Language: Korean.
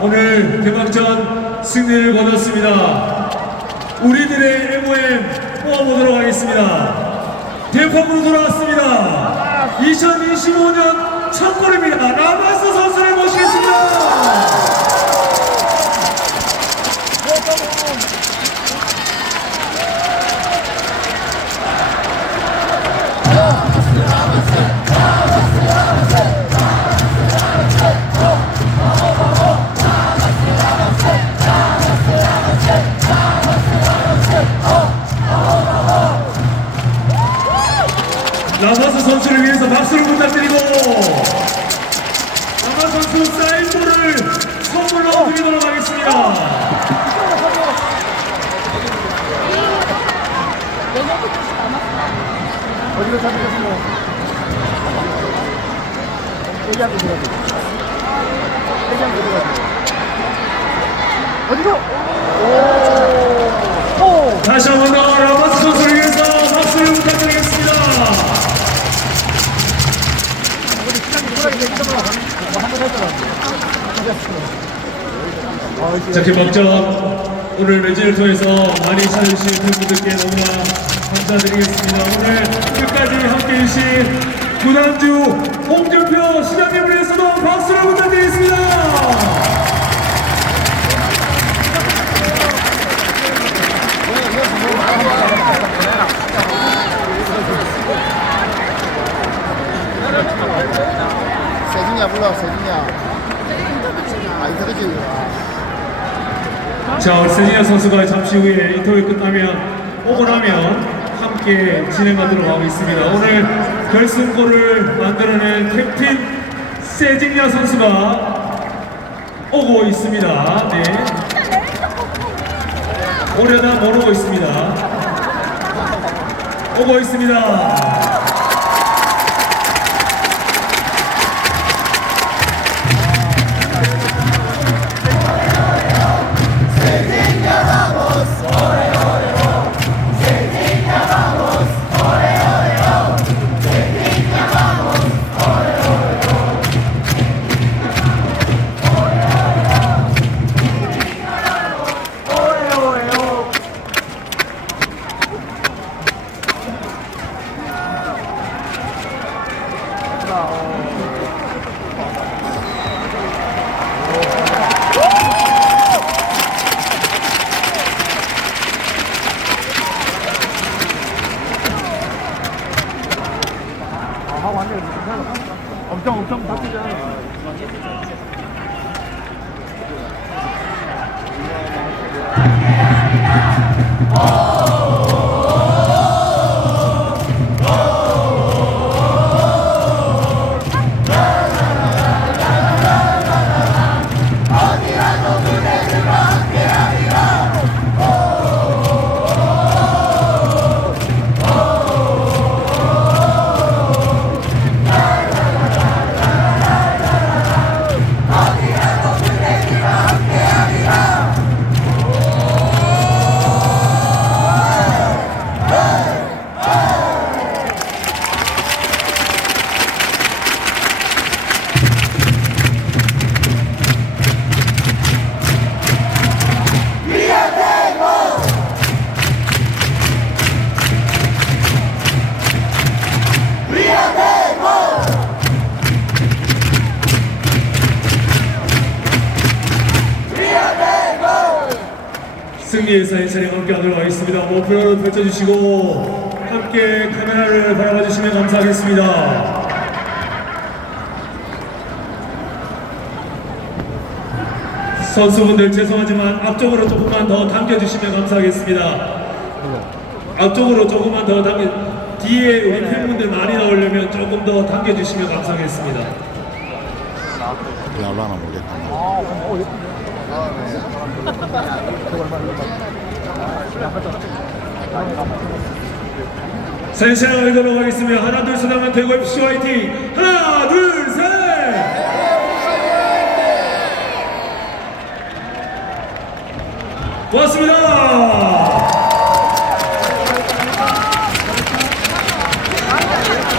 오늘 개막전 승리를 거뒀습니다. 우리들의 MOM 뽑아보도록 하겠습니다. 대포으로 돌아왔습니다. 2025년 첫 골입니다. 라마스 선수를 모시겠습니다. 어디로? 얘기하고 들어가세요. 얘기하고 들어가세요. 어디로? 오! 오! 다시 한번 더 라마스 선수를 위해서 박수를 부탁드리겠습니다. 우리 시간이 돌아가게 되겠잖아. 한번 했잖아. 자, 개막전 오늘 매진을 통해서 많이 찾아주신 팬분들께 너무나 감사드리겠습니다. 오늘 끝까지 함께 해 주신 구단주 홍준표 시장님을 위해서도 박수를 부탁드리겠습니다. 세진이야 불러, 세진이야. 아, 인터뷰지. 자, 우리 세진야 선수가 잠시 후에 인터뷰 끝나면 오고 나면 함께 진행하도록 하고 있습니다. 오늘 결승골을 만들어낸 캡틴 세진야 선수가 오고 있습니다. 네. 오려다 못 오고 있습니다. 오고 있습니다. Oh! 승리 의 사인 차례 함께 하도록 하겠습니다. 목표를 펼쳐주시고 함께 카메라를 바라봐 주시면 감사하겠습니다. 선수분들 죄송하지만 앞쪽으로 조금만 더 당겨주시면 감사하겠습니다. 앞쪽으로 조금만 더 당겨 뒤에 우리 팬분들 많이 나오려면 조금 더 당겨주시면 감사하겠습니다. 나올라나 모르겠다. 센세나 열도록 하겠습니다. 하나 둘 셋 하면 대구 FC 화이팅! 하나 둘 셋! 고맙습니다.